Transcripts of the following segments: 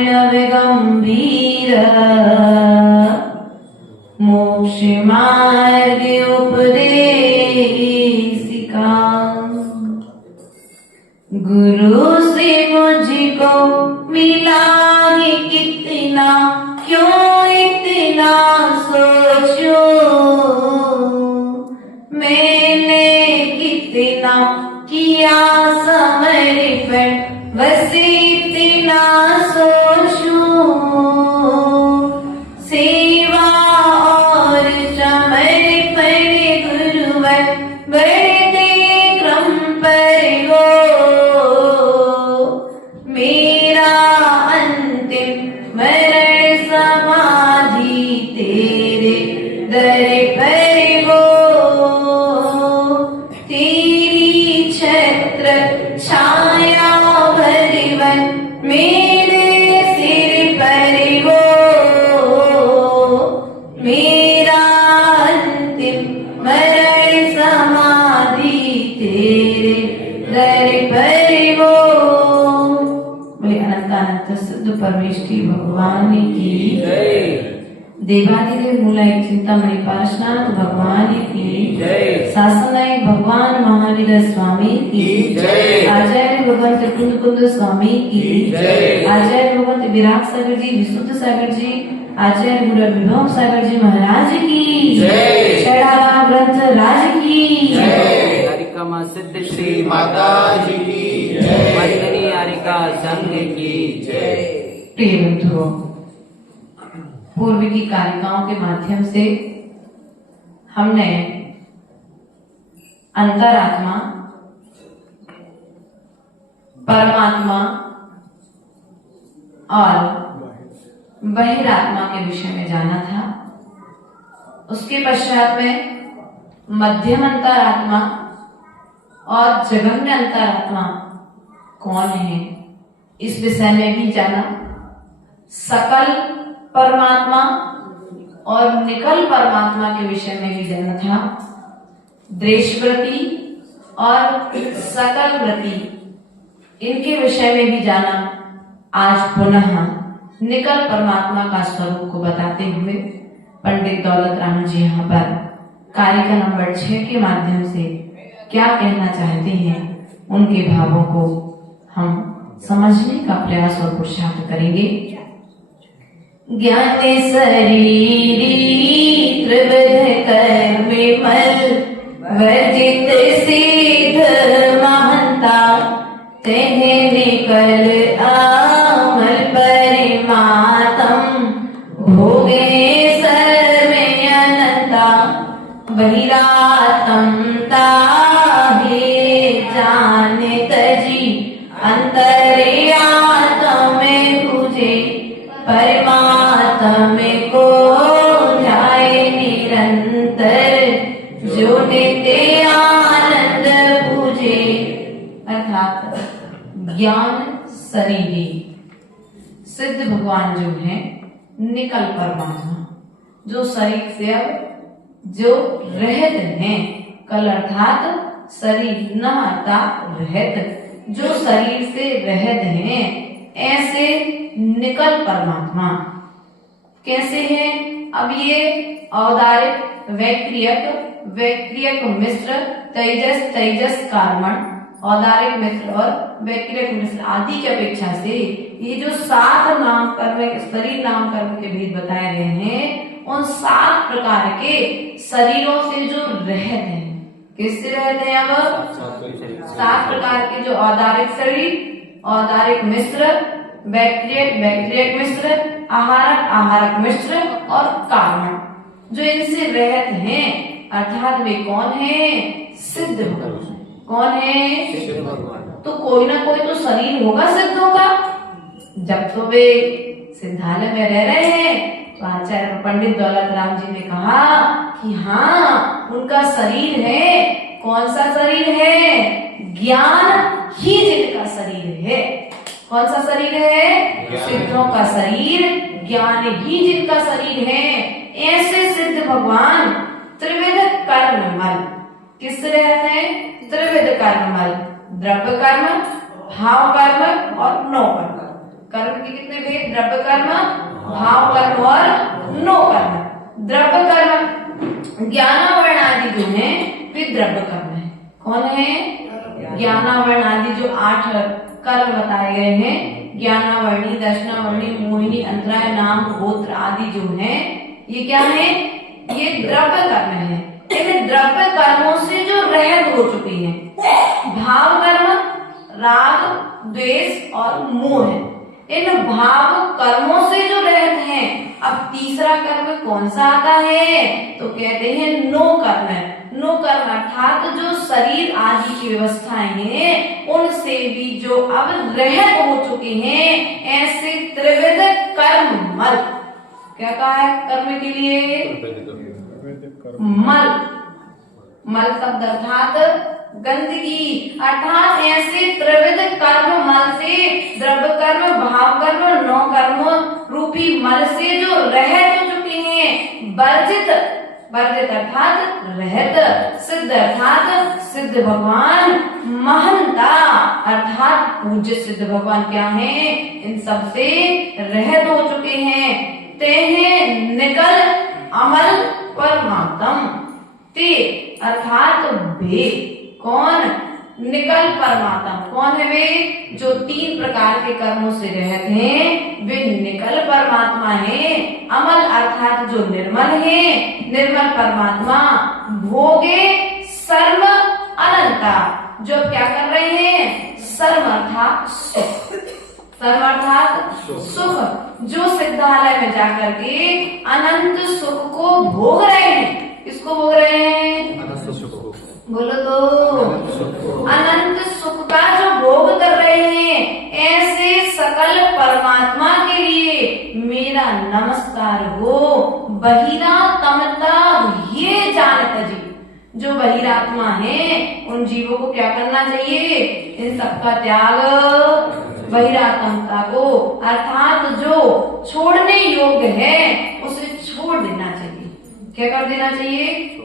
अर्णव गंभीर मोक्ष मार्ग उपदेशिका। गुरु से मुझको मिला ही कितना, क्यों इतना सोचूं, मैंने कितना किया समर्पण, बस इतना सोचूं। सेवा और समर्पण गुरुवर बढ़ते क्रम पर हो, मेरा अंतिम मरण समाधि तेरे दर पर हो। तेरी छत्र छाया भरिवन मेरे सिर पर हो, मेरा अंतिम मरण समाधि तेरे दर पर हो। बोले अनंत शुद्ध परमेष्ठी भगवान की जय। देवाधिदेव मूलायक चिंतामणि पार्श्वनाथ भगवान की जय। शासनायक भगवान महावीर स्वामी की जय। आचार्य भगवंत कुंद कुंद स्वामी की जय। आचार्य भगवंत विराग सागर जी, विशुद्ध सागर जी, आचार्य गुरु विभव सागर जी महाराज की जय। चढ़ावा ग्रंथ राज की जय। हरिकमा सिद्ध श्री माता जी की जय। वंदनी हरिका संघ की जय। प्रिय बंधुओं, पूर्व की कारिकाओं के माध्यम से हमने अंतरात्मा, परमात्मा और बहिरात्मा के विषय में जाना था। उसके पश्चात में मध्यम अंतरात्मा और जगन्य अंतरात्मा कौन है इस विषय में भी जाना। सकल परमात्मा और निकल परमात्मा के विषय में भी जाना था। दृश्यवृत्ति और सकल वृत्ति इनके विषय में भी जाना। आज पुनः निकल परमात्मा का स्वरूप को बताते हुए पंडित दौलत राम जी यहाँ पर कारिका नंबर 6 के माध्यम से क्या कहना चाहते हैं, उनके भावों को हम समझने का प्रयास और पुरुषार्थ करेंगे। ज्ञान शरीरी त्रिविध कर्म मल वर्जित सिद्ध महंता, तेने निकल आमल परिमातम भोगे सर्वे अनंता। बहिरात्मता हे जाने तजी अंतर्यात्म पूजे, परमात्म को ध्याए निरंतर जो नित्य आनंद पूजे। अर्थात ज्ञान शरीरी सिद्ध भगवान जो है, निकल परमात्मा जो शरीर से अब जो रहित हैं, कल अर्थात शरीर न अर्थात रहित, जो शरीर से रहित हैं, ऐसे निकल परमात्मा कैसे है। अब ये औदारिक वैक्रियक मिश्र तेजस तेजस कार्मण, औदारिक मिश्र और वैक्रियक मिश्र आदि की अपेक्षा से ये जो 7 नाम कर्म शरीर नाम कर्म के भेद बताए गए हैं, उन 7 प्रकार के शरीरों से जो रहते हैं, किससे रहते हैं। अब 7 प्रकार के जो औदारिक शरीर, औदारिक मिश्र, वैक्रियक मिश्र, आहारक मिश्र और कार्मण, जो इनसे रहत हैं, अर्थात वे कौन है। सिद्ध भगवान। कौन है। सिद्ध भगवान। तो कोई ना कोई तो शरीर होगा, सिद्ध होगा। जब तो वे सिद्धालय में रह रहे हैं तो आचार्य पंडित दौलत राम जी ने कहा कि हाँ, उनका शरीर है। कौन सा शरीर है। ज्ञान ही जिनका शरीर है। कौन सा शरीर है। सिद्धों का शरीर, ज्ञान ही जिनका शरीर है। ऐसे सिद्ध भगवान त्रिविध कर्ममल, किस रहते हैं। त्रिविध कर्ममल, द्रव्य कर्म, भाव कर्म और नौ कर्म। कर्म के कितने भेद? द्रव्य कर्म, भाव कर्म और नो कर्म। द्रव्य कर्म ज्ञानावरण आदि जो है वे द्रव्य कर्म है। कौन है? ज्ञानावरण आदि जो 8 कर्म बताए गए हैं, ज्ञानावर्णी, दर्शनावर्णी, मोहिनी, अंतराय, नाम, गोत्र आदि जो है, ये क्या है? ये द्रव्य कर्म है। इन द्रव्य कर्मों से जो रहित हो चुके हैं। भाव कर्म राग, द्वेष और मोह है। इन भाव कर्मों से जो रहित हैं। अब तीसरा कर्म कौन सा आता है? तो कहते हैं नो कर्म है। नो कर्म अर्थात जो शरीर आदि की व्यवस्थाएं हैं, उनसे भी जो अब रहित हो चुके हैं, ऐसे त्रिविध कर्म मल। क्या कहा है कर्म के लिए? मल। मल शब्द अर्थात गंदगी, अर्थात ऐसे त्रिविध कर्म मल से, द्रव्य कर्म, भाव कर्म, नो कर्म रूपी मल से जो रहित हो चुके हैं। वर्जित, वर्जित अर्थात रहित, सिद्ध अर्थात सिद्ध भगवान, महंता अर्थात पूज्य सिद्ध भगवान क्या है? इन सब से रहित हो चुके हैं। ते हैं निकल अमल परमात्म। ते अर्थात वे कौन? निकल परमात्मा। कौन है वे? जो 3 प्रकार के कर्मों से रहित हैं, वे निकल परमात्मा है। अमल अर्थात जो निर्मल है, निर्मल परमात्मा। भोगे सर्व अनंता, जो क्या कर रहे हैं? सर्व अर्थात सुख, सर्व अर्थात सुख, जो सिद्धालय में जाकर के अनंत सुख को भोग रहे हैं। किसको भोग रहे हैं? बोलो तो। अनंत सुख का जो भोग कर रहे हैं, ऐसे सकल परमात्मा के लिए मेरा नमस्कार हो। बहिरात्मता ये जानत जी, जो बहिरात्मा है, उन जीवों को क्या करना चाहिए? इन सबका त्याग, बहिरात्मता को अर्थात जो छोड़ने योग्य है, उसे छोड़ देना चाहिए। क्या कर देना चाहिए?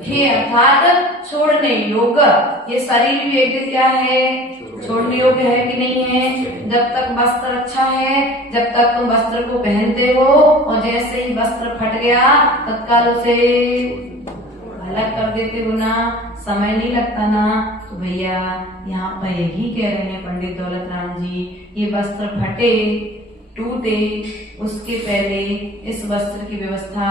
हे अर्थात छोड़ने योग्य। ये शरीर भी एक दिन क्या है? छोड़ने योग्य है कि नहीं है? जब तक वस्त्र अच्छा है, जब तक तुम वस्त्र को पहनते हो, और जैसे ही वस्त्र फट गया तत्काल उसे अलग कर देते हो ना, समय नहीं लगता ना। तो भैया यहाँ पर यही कह रहे हैं पंडित दौलत राम जी, ये वस्त्र फटे टूटे उसके पहले इस वस्त्र की व्यवस्था।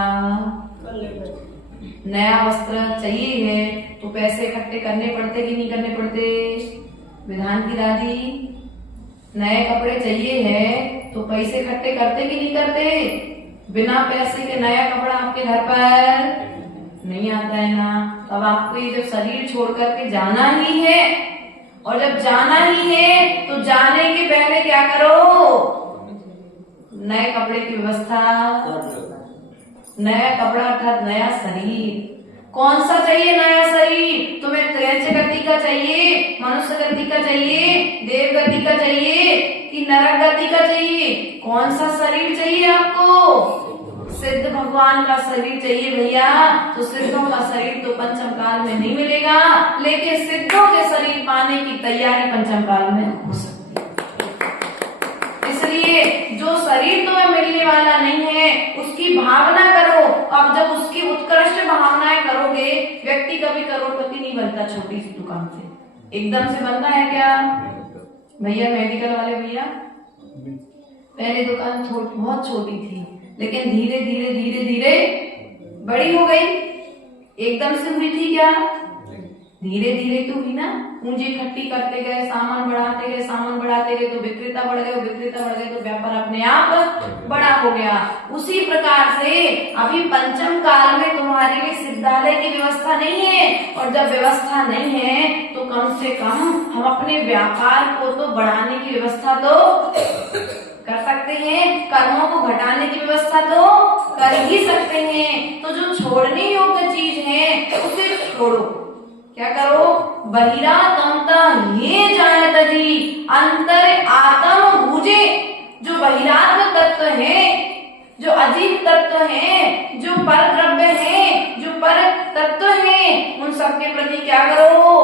नया वस्त्र चाहिए है तो पैसे इकट्ठे करने पड़ते कि नहीं करने पड़ते? विधान की दादी, नए कपड़े चाहिए है तो पैसे इकट्ठे करते कि नहीं करते? बिना पैसे के नया कपड़ा आपके घर पर नहीं आता है ना। अब आपको ये जब शरीर छोड़ करके जाना ही है, और जब जाना ही है तो जाने के पहले क्या करो? नए कपड़े की व्यवस्था। नया कपड़ा अर्थात नया शरीर। कौन सा चाहिए नया शरीर? तुम्हें त्रैच्य गति का चाहिए, मनुष्य गति का चाहिए, देव गति का चाहिए कि नरक गति का चाहिए? कौन सा शरीर चाहिए आपको? सिद्ध भगवान का शरीर चाहिए भैया। तो सिद्धों का शरीर तो पंचम काल में नहीं मिलेगा, लेकिन सिद्धों के शरीर पाने की तैयारी पंचम काल में हो सकती है। इसलिए जो शरीर तुम्हें मिलने वाला नहीं है, उसकी भावना करो। अब जब उसकी उत्कृष्ट भावनाएं करोगे, व्यक्ति कभी करोड़पति नहीं बनता छोटी सी दुकान से। एकदम से बनता है क्या भैया? मेडिकल वाले भैया, पहले दुकान बहुत छोटी थी, लेकिन धीरे धीरे धीरे धीरे बड़ी हो गई। एकदम से हुई थी क्या? धीरे धीरे तो हुई ना। पूंजी इकट्ठी करते गए, सामान बढ़ाते गए, सामान बढ़ाते गए तो विक्रेता बढ़ गए, विक्रेता बढ़ गए तो व्यापार अपने आप बड़ा हो गया। उसी प्रकार से अभी पंचम काल में तुम्हारे लिए सिद्धालय की व्यवस्था नहीं है, और जब व्यवस्था नहीं है तो कम से कम हम अपने व्यापार को तो बढ़ाने की व्यवस्था तो कर सकते हैं, कर्मों को घटाने की व्यवस्था तो कर ही सकते हैं। तो जो छोड़ने योग्य चीज है उसे छोड़ो। क्या करो? बहिरात्मता ये जानत जी, अंतर आत्म भूजे। जो बहिरात्म तत्व है, जो अजीब तत्व है, जो पर द्रव्य है, जो पर तत्व है, उन सबके प्रति क्या करो?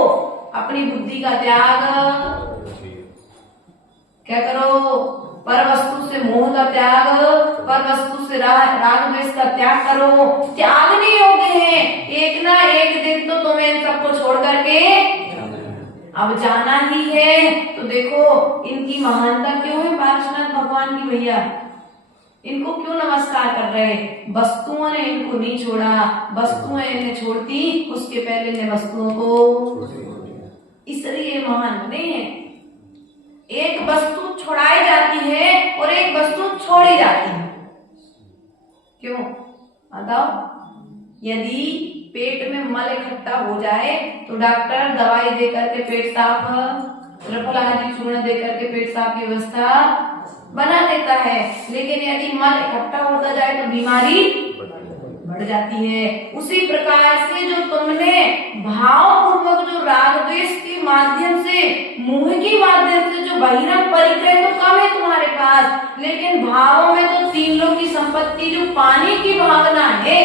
अपनी बुद्धि का त्याग। क्या करो? पर मोह का त्याग, पर वस्तु से राग द्वेष का त्याग करो, त्यागने योग्य है। एक ना एक दिन तो तुम्हें इन सबको छोड़ करके अब जाना ही है। तो देखो इनकी महानता क्यों है पार्श्वनाथ भगवान की भैया, इनको क्यों नमस्कार कर रहे? वस्तुओं ने इनको नहीं छोड़ा, वस्तुएं इन्हें छोड़ती उसके पहले ने वस्तुओं को, इसलिए महान बने हैं। एक वस्तु छोड़ाई जाती है और एक वस्तु छोड़ी जाती है। क्यों बताओ? यदि पेट में मल इकट्ठा हो जाए तो डॉक्टर दवाई देकर के पेट साफ, त्रिफला आदि चूर्ण देकर के पेट साफ की व्यवस्था बना देता है। लेकिन यदि मल इकट्ठा होता जाए तो बीमारी बढ़ जाती है। उसी प्रकार से जो तुमने भावपूर्वक जो राग द्वेष के माध्यम से, मोह के माध्यम से जो बहिरंग परिक्रय तो कम है तुम्हारे पास, लेकिन भावों में तो तीन लोग की संपत्ति जो पाने की भावना है,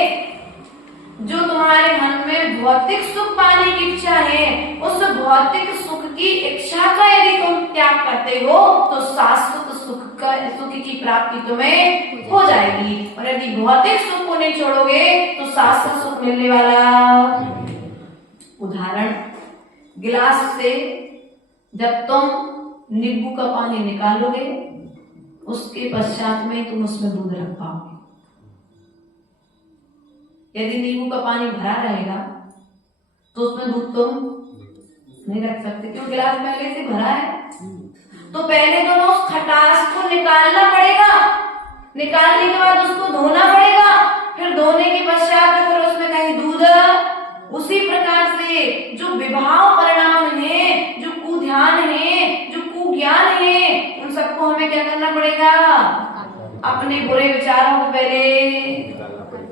जो तुम्हारे मन में भौतिक सुख पाने की इच्छा है, उस भौतिक सुख की इच्छा का यदि तुम त्याग करते हो तो शाश्वत सुख की प्राप्ति तुम्हें हो जाएगी। और यदि भौतिक सुख को नहीं छोड़ोगे तो शाश्वत सुख मिलने वाला। उदाहरण, गिलास से जब तुम नींबू का पानी निकालोगे उसके पश्चात में तुम उसमें दूध रख पाओगे। यदि नींबू का पानी भरा रहेगा तो उसमें दूध तुम नहीं रख सकते, क्यों? गिलास पहले से भरा है। तो पहले तो उस खटास को निकालना पड़ेगा, निकालने के बाद उसको धोना पड़ेगा, फिर धोने के पश्चात फिर उसमें कहीं दूध। उसी प्रकार से जो विभाव परिणाम है, जो कुध्यान है, जो कुज्ञान है, उन सबको हमें क्या करना पड़ेगा? अपने बुरे विचारों को पहले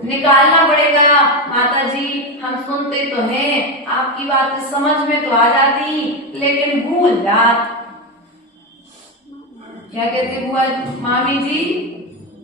निकालना पड़ेगा। माता जी हम सुनते तो हैं, आपकी बात समझ में तो आ जाती, लेकिन भूल जात। क्या कहते बुआ मामी जी,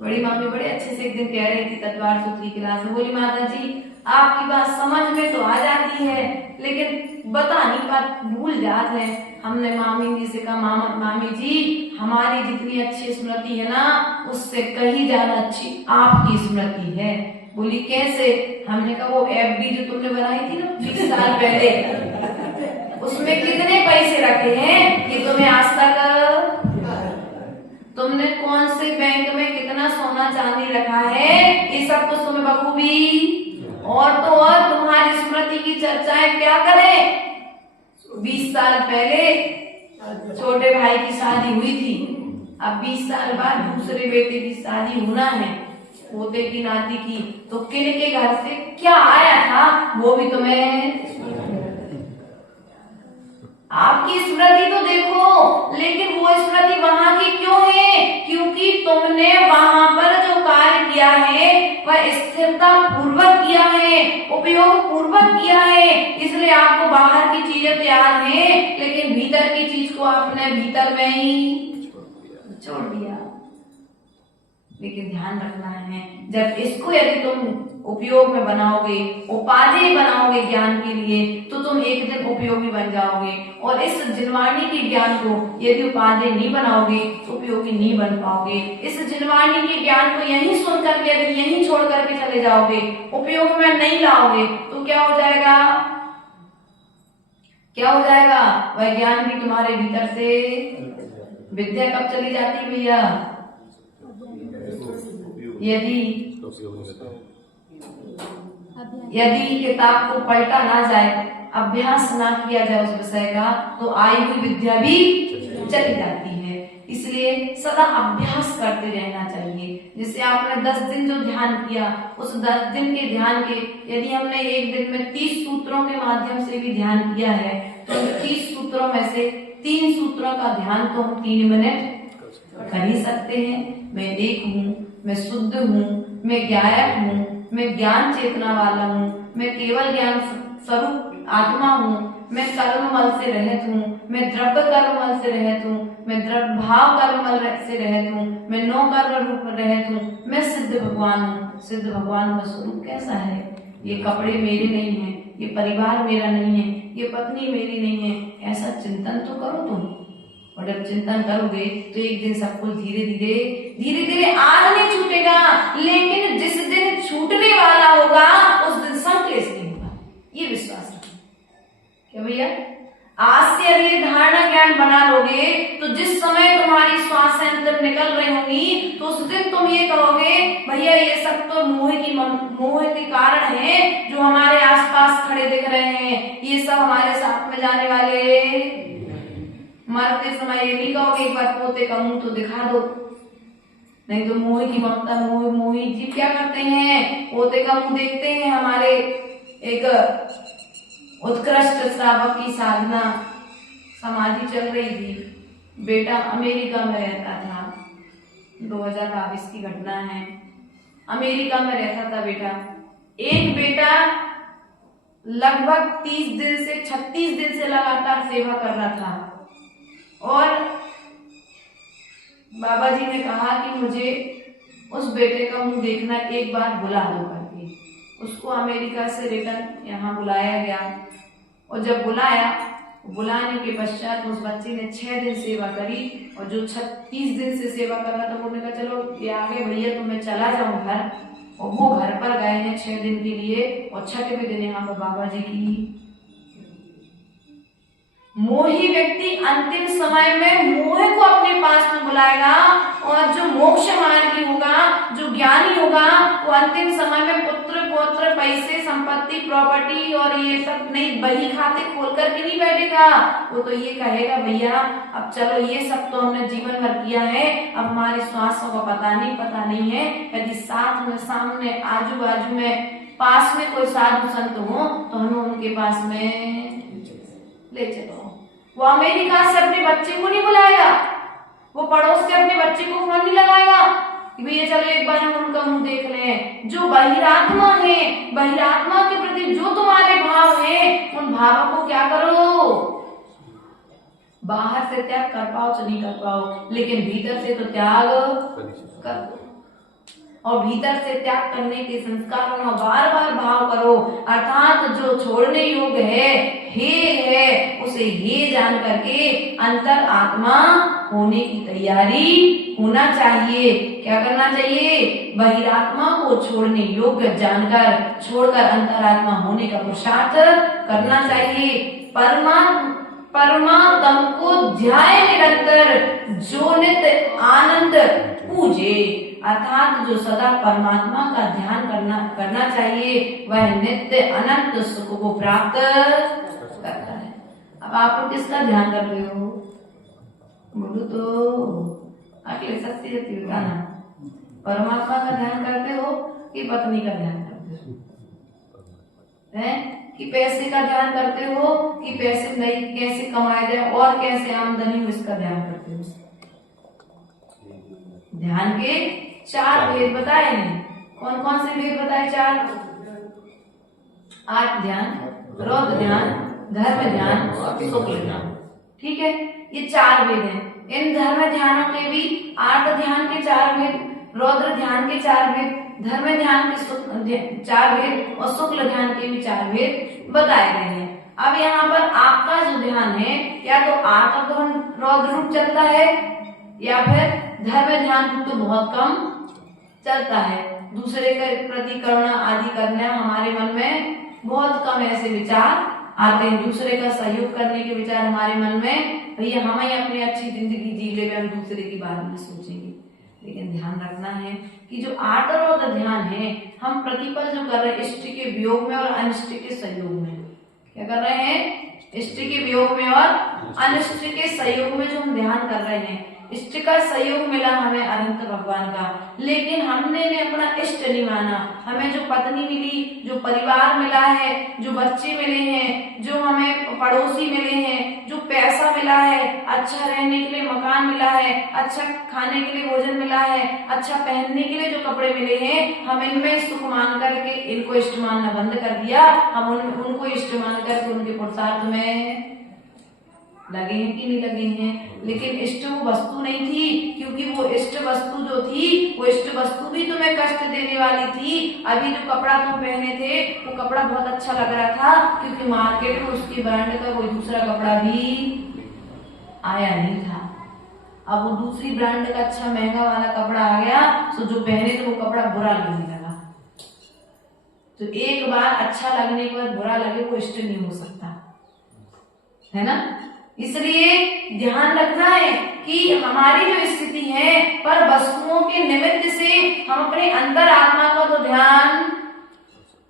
बड़ी मामी बड़े अच्छे से एक दिन कह रही थी तत्वार सूत्री क्लास में, बोली माता जी आपकी बात समझ में तो आ जाती है लेकिन बता नहीं पाती, भूल जात है। हमने मामी जी से कहा मामी जी हमारी जितनी अच्छी स्मृति है ना उससे कहीं ज्यादा अच्छी आपकी स्मृति है। बोली कैसे? हमने कहा वो एफडी जो तुमने बनाई थी ना 20 साल पहले, उसमें कितने पैसे रखे हैं कि तुम्हें आज तक, तुमने कौन से बैंक में कितना सोना चांदी रखा है, ये सब कुछ तुम्हें बखूबी। और तो और तुम्हारी स्मृति की चर्चाएं क्या करें? 20 साल पहले छोटे भाई की शादी हुई थी, अब 20 साल बाद दूसरे बेटे की शादी होना है, पोते की नाती की, तो किन के घर से क्या आया था वो भी तुम्हें, आपकी स्मृति तो देखो, लेकिन वो स्मृति वहां की क्यों है? क्योंकि तुमने वहां पर जो कार्य किया है वह स्थिरता पूर्वक किया है, उपयोग पूर्वक किया है, इसलिए आपको बाहर की चीजें तो याद है लेकिन भीतर की चीज को आपने भीतर में ही छोड़ दिया। लेकिन ध्यान रखना है, जब इसको यदि तुम उपयोग में बनाओगे, उपाधि बनाओगे ज्ञान के लिए, तो तुम एक दिन उपयोगी बन जाओगे। और इस जिनवाणी के ज्ञान को यदि उपाधि नहीं बनाओगे तो उपयोगी नहीं बन पाओगे। इस जिनवाणी के ज्ञान को यहीं सुन करके यदि यहीं छोड़ करके चले जाओगे, उपयोग में नहीं लाओगे तो क्या हो जाएगा? क्या हो जाएगा? वह ज्ञान भी तुम्हारे भीतर से, विद्या कब चली जाती भैया? यदि किताब को पलटा ना जाए, अभ्यास ना किया जाए उस विषय का, तो आई हुई विद्या भी चली जाती है। इसलिए सदा अभ्यास करते रहना चाहिए। जैसे आपने 10 दिन जो ध्यान किया, उस 10 दिन के ध्यान के यदि हमने एक दिन में 30 सूत्रों के माध्यम से भी ध्यान किया है, तो 30 सूत्रों में से 3 सूत्रों का ध्यान तो हम 3 मिनट कर ही सकते हैं। मैं एक हूँ, मैं शुद्ध हूँ, मैं ज्ञायक हूँ, मैं ज्ञान चेतना वाला हूँ, मैं केवल ज्ञान स्वरूप आत्मा हूँ, मैं कर्म मल से रहित हूँ, मैं द्रव्य कर्म मल से रहित हूँ, मैं द्रव्य भाव कर्म मल से रहित हूँ, मैं नो कर्म रूप में रहित हूँ, मैं सिद्ध भगवान हूँ। सिद्ध भगवान का स्वरूप कैसा है? ये कपड़े मेरे नहीं है, ये परिवार मेरा नहीं है, ये पत्नी मेरी नहीं है, ऐसा चिंतन तो करो तुम। और जब चिंतन करोगे तो एक दिन सब कुछ धीरे धीरे आज नहीं छूटेगा, लेकिन जिस दिन छूटने वाला होगा उस दिन संक्लेश नहीं होगा। ये विश्वास रखो। क्या भैया, आज से अगर ये धारणा ज्ञान बना लोगे तो जिस समय तुम्हारी श्वासें अंदर निकल रही होंगी तो उस दिन तुम ये कहोगे भैया ये सब तो मोह के कारण है जो हमारे आसपास खड़े दिख रहे हैं, ये सब हमारे साथ में जाने वाले। मरते समय ये नहीं कहोगे एक बार पोते का मुंह तो दिखा दो, नहीं तो मोह की ममता मोही जीव क्या करते हैं, पोते का मुंह देखते हैं। हमारे एक उत्कृष्ट श्रावक की साधना समाधि चल रही थी, बेटा अमेरिका में रहता था, 2022 की घटना है। अमेरिका में रहता था बेटा, एक बेटा लगभग 30 दिन से 36 दिन से लगातार सेवा कर रहा था और बाबा जी ने कहा कि मुझे उस बेटे का मुंह देखना, एक बार बुला दो करके। उसको अमेरिका से रिटर्न यहाँ बुलाया गया और जब बुलाने के पश्चात उस बच्चे ने 6 दिन सेवा करी और जो 36 दिन से सेवा कर रहा था वो ने कहा चलो ये आगे भैया तो मैं चला जाऊं घर, और वो घर पर गए हैं 6 दिन के लिए और 6वें दिन यहाँ पर बाबा जी की। मोही व्यक्ति अंतिम समय में मोह को अपने पास में बुलाएगा और जो मोक्ष मार्गी होगा, जो ज्ञानी होगा, वो अंतिम समय में पुत्र पौत्र पैसे संपत्ति प्रॉपर्टी और ये सब नहीं, बही खाते खोल करके नहीं बैठेगा। वो तो ये कहेगा भैया अब चलो ये सब तो हमने जीवन भर किया है, अब हमारे श्वासों का पता नहीं है। यदि साथ में सामने आजू बाजू में पास में कोई साधु संत हो तो हमें उनके पास में ले चलो। वो अमेरिका से अपने बच्चे को नहीं बुलाएगा, वो पड़ोस से अपने बच्चे को फोन नहीं लगाएगा कि भैया चलो एक बार हम उनका मुंह देख लें। जो बहिरात्मा है, बहिरात्मा के प्रति जो तुम्हारे भाव हैं, उन भावों को क्या करो, बाहर से त्याग कर पाओ चाहे नहीं कर पाओ, लेकिन भीतर से तो त्याग कर दो। और भीतर से त्याग करने के संस्कारों में बार बार भाव करो, अर्थात जो छोड़ने योग्य है उसे हे जान करके अंतर आत्मा होने की तैयारी होना चाहिए। क्या करना चाहिए, बहिरात्मा को छोड़ने योग्य जानकर छोड़कर अंतरात्मा होने का पुरुषार्थ करना चाहिए। परमात्मा को ध्याय निरंतर जो नित्य आनंद पूजे, अर्थात जो सदा परमात्मा का ध्यान करना चाहिए वह नित्य अनंत सुख को प्राप्त करता है। अब आप लोग किसका ध्यान कर रहे हो, बोलो तो अगले सत्य बताना, परमात्मा का ध्यान करते हो कि पत्नी का ध्यान करते हो, है कि पैसे का ध्यान करते हो कि पैसे नहीं कैसे कमाए जाए और कैसे आमदनी हो इसका ध्यान करते हो। ध्यान के 4 भेद बताए हैं। कौन कौन से भेद बताए, 4? आत्म ध्यान, रौद्र ध्यान, धर्म ध्यान, शुक्ल ध्यान। ठीक है, ये 4 भेद हैं। इन धर्म ध्यानों के भी 8 ध्यान के 4 भेद, रौद्र ध्यान के 4 भेद, धर्म ध्यान के 4 भेद और शुक्ल ध्यान के भी 4 भेद बताए गए हैं। अब यहाँ पर आपका जो ध्यान है या तो आत्म रौद्र रूप चलता है या फिर धर्म ध्यान तो बहुत कम चलता है। दूसरे के प्रति करुणा आदि करना हमारे मन में बहुत कम ऐसे विचार आते हैं। दूसरे का सहयोग करने के विचार हमारे मन में, भैया हम ही अपनी अच्छी जिंदगी जी ले, हम दूसरे के बारे में सोचेंगे। लेकिन ध्यान रखना है कि जो 8 और ध्यान है हम प्रतिपल जो कर रहे हैं इष्ट के वियोग में और अनिष्ट के सहयोग में। क्या कर रहे हैं, इष्ट के वियोग में और अनिष्ट के सहयोग में जो हम ध्यान कर रहे हैं। इष्ट का सहयोग मिला हमें अनंत भगवान का, लेकिन हमने अपना इष्ट नहीं माना। हमें जो पत्नी मिली, जो परिवार मिला है, जो बच्चे मिले हैं, जो हमें पड़ोसी मिले हैं, जो पैसा मिला है, अच्छा रहने के लिए मकान मिला है, अच्छा खाने के लिए भोजन मिला है, अच्छा पहनने के लिए जो कपड़े मिले हैं, हम इनमें सुख मान करके इनको इष्ट मानना बंद कर दिया। हम उनको इष्ट मान करके उनके पुरुषार्थ में लगे हैं कि नहीं लगे हैं। लेकिन इष्ट वो वस्तु नहीं थी, क्योंकि वो इष्ट वस्तु जो थी वो इष्ट वस्तु भी तुम्हें कष्ट देने वाली थी। अभी जो कपड़ा तुम पहने थे वो कपड़ा बहुत अच्छा लग रहा था, क्योंकि मार्केट में उसके ब्रांड का कोई दूसरा कपड़ा भी आया नहीं था। अब वो दूसरी ब्रांड का अच्छा महंगा वाला कपड़ा आ गया, तो जो पहने तो वो कपड़ा बुरा लगने लगा। तो एक बार अच्छा लगने के बाद बुरा लगे वो इष्ट नहीं हो सकता, है ना। इसलिए ध्यान रखना है कि हमारी जो स्थिति है पर वस्तुओं के निमित्त से हम अपने अंदर आत्मा का तो ध्यान,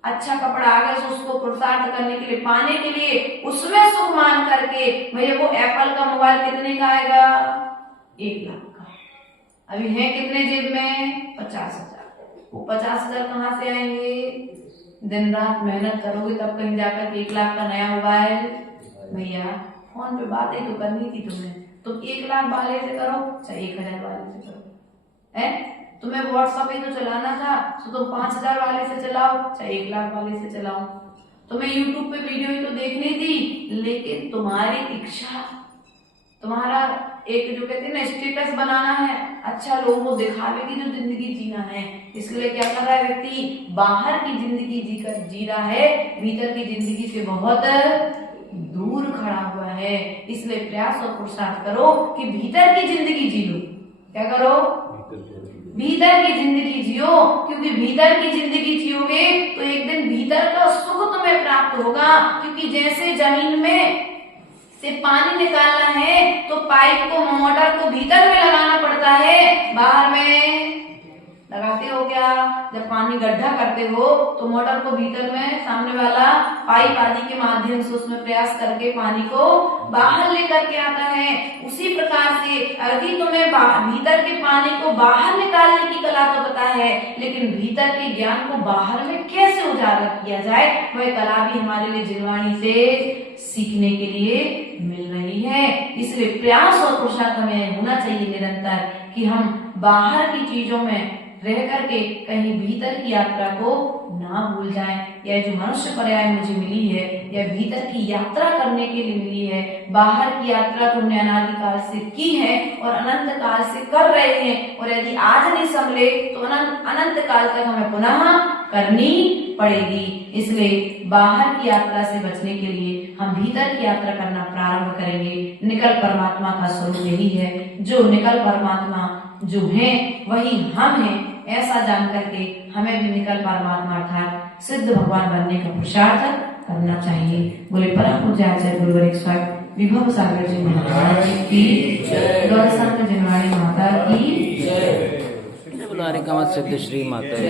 अच्छा कपड़ा आ गया तो उसको पुरुषार्थ करने के लिए, पाने के लिए उसमें सुख मान करके, भैया वो एप्पल का मोबाइल कितने का आएगा, 1 लाख का, अभी है कितने जेब में, 50,000। वो 50,000 कहाँ से आएंगे, दिन रात मेहनत करोगे तब कहीं जाकर 1 लाख का नया मोबाइल। भैया फोन पे बातें तो करनी थी तुम्हें, तुम 1 लाख वाले से करो चाहे 1,000 वाले से करो, है तुम्हें व्हाट्सएप ही तो चलाना था, तो तुम 5,000 वाले से चलाओ चाहे 1 लाख वाले से चलाओ। तुम्हें यूट्यूब पे वीडियो ही तो देखनी थी, लेकिन तुम्हारी इच्छा, तुम्हारा एक जो कहते हैं ना स्टेटस बनाना है, अच्छा लोगों को दिखावे की जो जिंदगी जीना है, इसलिए क्या कर रहा है व्यक्ति, बाहर की जिंदगी जी रहा है, भीतर की जिंदगी से बहुत दूर खड़ा हुआ है। इसलिए प्रयास और पुरुषार्थ करो कि भीतर की जिंदगी जी लो। क्या करो, भीतर की जिंदगी जियो, क्योंकि भीतर की जिंदगी जियोगे तो एक दिन भीतर का सुख तुम्हें प्राप्त होगा। क्योंकि जैसे जमीन में से पानी निकालना है तो पाइप को, मोटर को भीतर में लगाना पड़ता है, बाहर में लगाते हो क्या, जब पानी गड्ढा करते हो तो मोटर को भीतर में सामने वाला पाइप आदि के माध्यम से उसमें प्रयास करके पानी को बाहर लेकर के आता है। उसी प्रकार से यदि तुम्हें भीतर के पानी को बाहर निकालने की कला तो पता है, लेकिन भीतर के ज्ञान को बाहर में कैसे उजागर किया जाए, वह कला भी हमारे लिए जिनवाणी से सीखने के लिए मिल रही है। इसलिए प्रयास और पुरुषार्थ हमें होना चाहिए निरंतर कि हम बाहर की चीजों में रह करके कहीं भीतर की यात्रा को ना भूल जाएं। यह जो मनुष्य पर्याय मुझे मिली है, यह भीतर की यात्रा करने के लिए मिली है। बाहर की यात्रा तो हमने अनादिकाल से की है और अनंत काल से कर रहे हैं, और यदि आज नहीं संभले तो अनंत काल तक हमें पुनः करनी पड़ेगी। इसलिए बाहर की यात्रा से बचने के लिए हम भीतर की यात्रा करना प्रारंभ करेंगे। निकल परमात्मा का स्वरूप यही है, जो निकल परमात्मा जो है वही हम हैं, ऐसा जान करके हमें भी निकल परमात्मा अर्थात सिद्ध भगवान बनने का पुरुषार्थ करना चाहिए। बोले परम पूज्य आचार्य गुरुवर स्वामी विभव सागर जी महाराज की जय, गौर संघ जनवाणी माता की जय, सिद्ध श्री माता।